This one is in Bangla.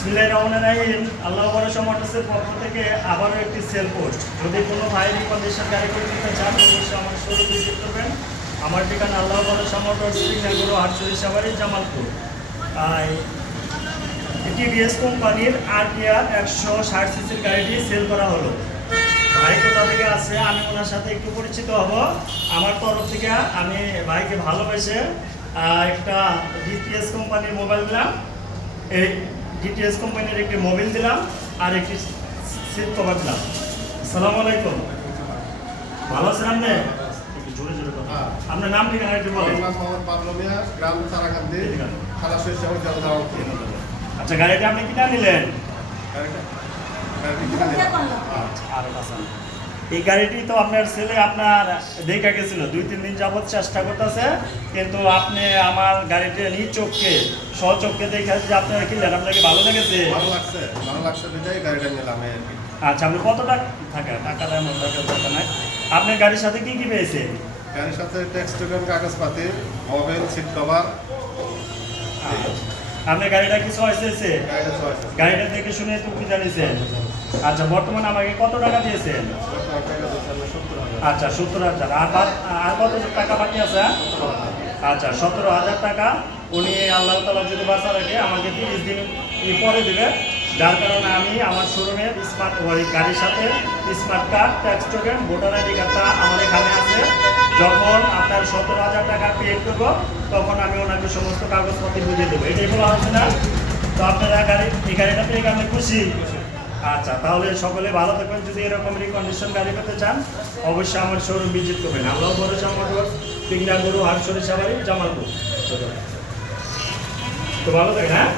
বিসমিল্লাহিররহমানিররহিম। আল্লাহ ভরসা মোটরসের পক্ষ থেকে আবারও একটি সেল পোস্ট। যদি কোনো ভাই রিকন্ডিশন গাড়ি করে নিতে চান অবশ্যই আমার শোরুম ভিজিট করবেন। আমার ঠিকানা আল্লাহ ভরসা মোটরস, সিগনালগুলো আটচল্লিশ সাভারি জামালপুর। টিভিএস কোম্পানির আরটিআর 160 সিসির গাড়িটি সেল করা হলো। ভাই কোথা থেকে আছে আমি ওনার সাথে একটু পরিচিত হব। আমার তরফ থেকে আমি ভাইকে ভালোবেসে একটা ডিটিএস কোম্পানির মোবাইল দিলাম। এই ডিটিএস কোম্পানির একটি মোবাইল দিলাম আর একটি সিট কভার দিলাম। আসসালামু আলাইকুম, ভালো আছেন আপনি? একটু জোরে জোরে কথা। আপনার নাম ঠিকানা একটু বলেন। গ্রাম তারাকান্দি, থানা শৈশব জলদাওয়া। আচ্ছা, গাড়িটা আপনি কিনা নিলেন? এই গাড়িটি তো আপনার ছেলে আপনার দেখা গেছিল, 2-3 দিন যাবত চেষ্টা করতেছে, কিন্তু আপনি আমার গাড়িটা নিজ চোখকে স্বচক্ষে দেখে যে আপনারা কিনলেন, আপনাকে ভালো লেগেছে? ভালো লাগছে বিদায় গাড়িটা নিলাম আর কি। আচ্ছা, আপনি কত টাকাটা এমন দরকার নাই। আপনার গাড়ির সাথে কি কি পেয়েছে? গাড়ির সাথে ট্যাক্স টোকেন, কাগজপাতি, মোবাইল, সিট কভার। আপনার গাড়িটা কি চয়েস হয়েছে? গাড়িটা দেখে শুনে তুমি জানিয়েছেন? আচ্ছা, বর্তমানে আমাকে কত টাকা দিয়েছেন? আচ্ছা, 70,000। আর কত টাকা বাকি আছে? আচ্ছা, 17,000 টাকা উনি আল্লাহ তাআলা যদি বাঁচা রাখে আমাকে 30 দিন পরে দেবে। যার কারণে আমি আমার শোরুমের স্মার্ট গাড়ির সাথে smart card, tax token, voter ID কার্ডটা আমার এখানে আছে। যখন আপনার 17,000 টাকা পে করবো তখন আমি ওনাকে সমস্ত কাগজপত্র বুঝিয়ে দেবো। এটাই বলা হচ্ছে না? তো আপনারা এই গাড়িটা পেয়ে আমি খুশি। আচ্ছা, তাহলে সকলে ভালো থাকবেন। যদি এরকম রিকন্ডিশন গাড়ি পেতে চান অবশ্যই আমার শোরুম ভিজিট করবেন। আল্লাহ ভরসা মোটরস, পিংনাগুরু, আটচল্লিশ সাভারি জামালপুর। তো ভালো থাকেন, হ্যাঁ।